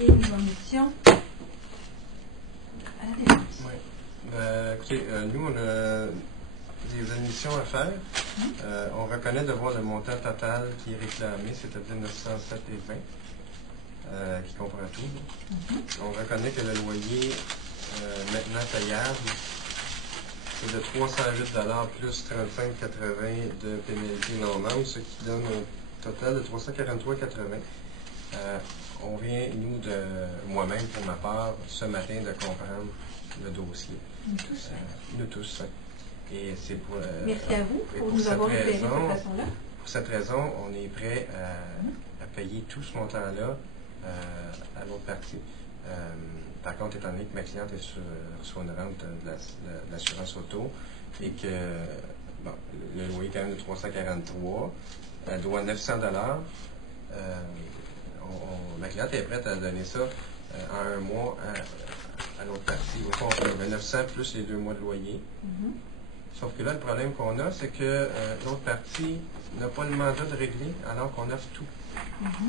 et mise en édition à la défense. Oui. Écoutez, nous, on a des admissions à faire. On reconnaît devoir le montant total qui est réclamé, c'est-à-dire 907 et 20, qui comprend tout. On reconnaît que le loyer maintenant payable, c'est de 308 plus 35,80 de pénalité non-membre, ce qui donne un total de 343,80. On vient, moi-même pour ma part, ce matin, de comprendre le dossier. Nous tous. Nous tous. Et c'est pour. Merci à vous pour nous avoir éclairé de cette façon-là. Pour cette raison, on est prêt à payer tout ce montant-là à l'autre partie. Par contre, étant donné que ma cliente est sur une rente de l'assurance auto et que le loyer est quand même de 343, elle doit 900 ma cliente est prête à donner ça en un mois à l'autre partie. Au fond, on fait 900 plus les 2 mois de loyer. Sauf que là, le problème qu'on a, c'est que l'autre partie n'a pas le mandat de régler alors qu'on offre tout.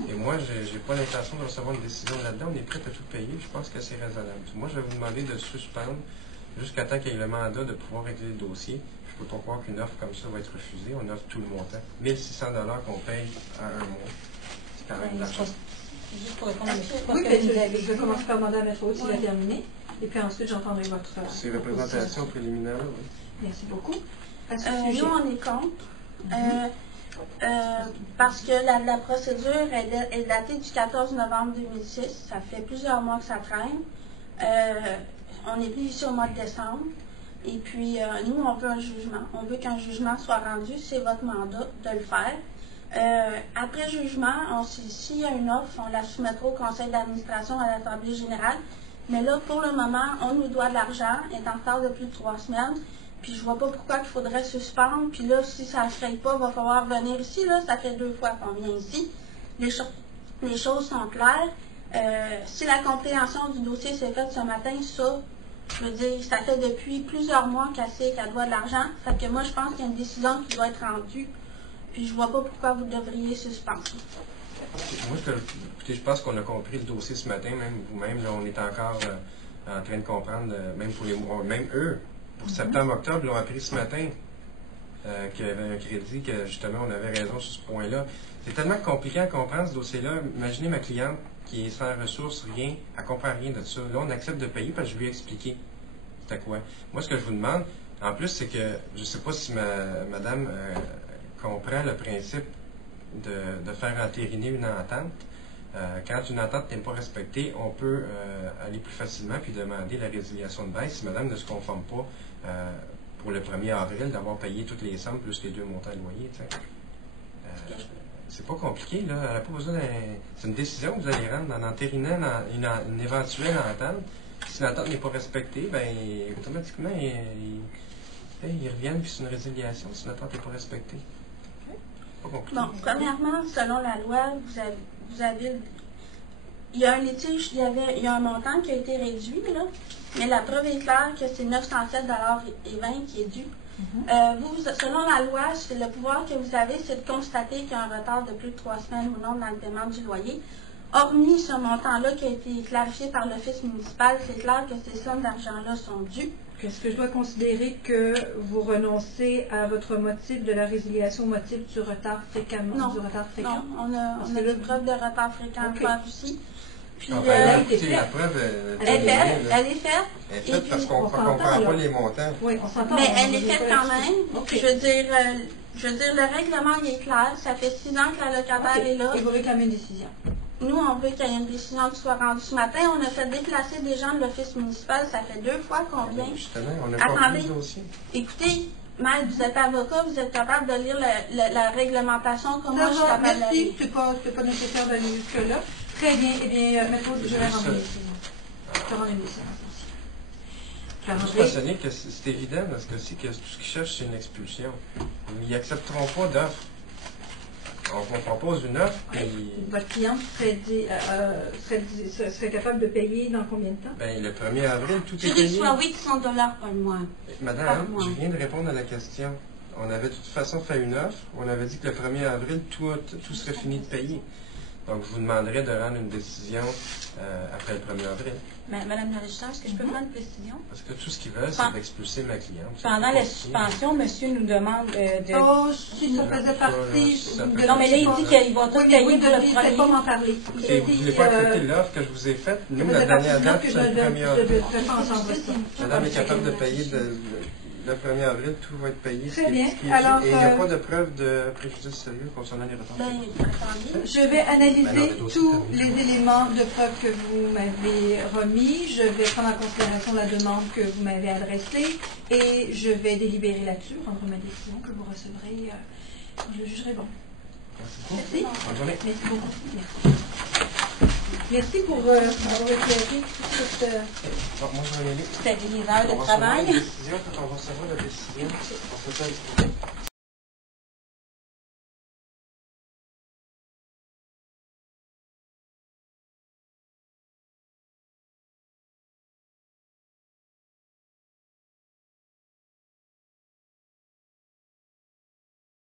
Et moi, je n'ai pas l'intention de recevoir une décision là-dedans. On est prêt à tout payer. Je pense que c'est raisonnable. Moi, je vais vous demander de suspendre jusqu'à temps qu'il y ait le mandat de pouvoir régler le dossier. Je ne peux pas croire qu'une offre comme ça va être refusée. On offre tout le montant. 1 600 qu'on paye à un mois. C'est quand même de l'argent. Juste pour répondre à M. Je vais commencer par demander à M. Haute s'il a terminé. Et puis ensuite, j'entendrai votre. C'est représentation préliminaire, oui. Merci beaucoup. Nous, on est contre. Parce que la procédure est datée du 14 novembre 2006. Ça fait plusieurs mois que ça traîne. On est plus ici au mois de décembre. Et puis, nous, on veut un jugement. On veut qu'un jugement soit rendu. C'est votre mandat de le faire. Après jugement, s'il y a une offre, on la soumettra au conseil d'administration à l'Assemblée générale. Mais là, pour le moment, on nous doit de l'argent, est en retard de plus de 3 semaines. Puis je vois pas pourquoi il faudrait suspendre. Puis là, si ça ne se paye pas, il va falloir venir ici. Là, ça fait 2 fois qu'on vient ici. Les choses sont claires. Si la compréhension du dossier s'est faite ce matin, ça, je veux dire, ça fait depuis plusieurs mois qu'elle doit de l'argent. Fait que moi, je pense qu'il y a une décision qui doit être rendue. Puis je vois pas pourquoi vous devriez suspendre. Moi, écoutez, je pense qu'on a compris le dossier ce matin, même vous-même, là, on est encore en train de comprendre, même pour les mois, même eux, pour septembre-octobre, l'ont appris ce matin qu'il y avait un crédit, que justement, on avait raison sur ce point-là. C'est tellement compliqué à comprendre ce dossier-là. Imaginez ma cliente qui est sans ressources, rien, elle ne comprend rien de ça. Là, on accepte de payer parce que je lui ai expliqué c'était quoi. Moi, ce que je vous demande, en plus, c'est que je ne sais pas si madame comprend le principe de faire entériner une entente. Quand une entente n'est pas respectée, on peut aller plus facilement puis demander la résiliation de bail si madame ne se conforme pas pour le 1er avril d'avoir payé toutes les sommes plus les 2 montants de loyer. C'est pas compliqué, là. Elle n'a pas besoin c'est une décision que vous allez rendre en entérinant une éventuelle entente. Si l'entente n'est pas respectée, ben automatiquement, ils reviennent puis c'est une résiliation si l'entente n'est pas respectée. Pas compliqué. Bon, premièrement, selon la loi, vous avez il y a un litige, il y a un montant qui a été réduit, là, mais la preuve est claire que c'est 907,20 qui est dû. Selon la loi, le pouvoir que vous avez, c'est de constater qu'il y a un retard de plus de 3 semaines ou non dans le paiement du loyer. Hormis ce montant-là qui a été clarifié par l'Office municipal, c'est clair que ces sommes d'argent-là sont dues. Est-ce que je dois considérer que vous renoncez à votre motif de la résiliation, motif du retard fréquemment? Non, du retard fréquent? Non, on a des preuves de retard fréquent, preuve aussi. Puis, la preuve, elle est faite. Parce qu'on ne comprend pas les montants. Oui, on s'entend. Mais elle est faite quand même. Okay. Je veux dire, le règlement il est clair. Ça fait 6 ans que la locataire est là. Et vous réclamez une décision? Nous, on veut qu'il y ait une décision qui soit rendue ce matin. On a fait déplacer des gens de l'Office municipal. Ça fait 2 fois qu'on vient. Justement, on a compris le dossier. Écoutez, Maître, vous êtes avocat, vous êtes capable de lire la réglementation comme moi je suis capable de la lire. Merci, c'est pas nécessaire d'aller jusque-là. Très bien. Eh bien, Maître, je vais rendre une décision. Je vais rendre une décision. Je suis passionné que c'est évident dans ce cas-ci que tout ce qu'ils cherchent, c'est une expulsion. Ils n'accepteront pas d'offre. On propose une offre. Puis... Votre cliente serait capable de payer dans combien de temps? Bien, le 1er avril, tout est payé. Je reçois 800 $ par mois. Madame, je viens de répondre à la question. On avait de toute façon fait une offre. On avait dit que le 1er avril, tout serait fini de payer. Donc, je vous demanderai de rendre une décision après le 1er avril. Madame la Législaire, est-ce que je peux prendre une précision? Parce que tout ce qu'ils veulent, c'est d'expulser ma cliente. Pendant la suspension, monsieur nous demande de... Oh, si ça faisait partie de... Non, mais là, il dit qu'il va tout payer pour le ne pas premier. m'en parler. Et vous ne voulez pas accepter l'offre que je vous ai faite? Nous, la dernière date, c'est le 1er avril. Madame est capable de payer le 1er avril, tout va être payé. Très bien. Et Alors, il n'y a pas de preuve de préjudice sérieux concernant les retards. je vais analyser tous les éléments de preuve que vous m'avez remis. Je vais prendre en considération la demande que vous m'avez adressée et je vais délibérer là-dessus, rendre ma décision que vous recevrez quand je le jugerai bon. Merci. Bonne journée. Merci beaucoup. Merci. Merci pour avoir éclairé toute cette... Moi, je vais y aller. C'était des heures On de va recevoir travail. la décision, quand on va recevoir la décision, on s'appelle.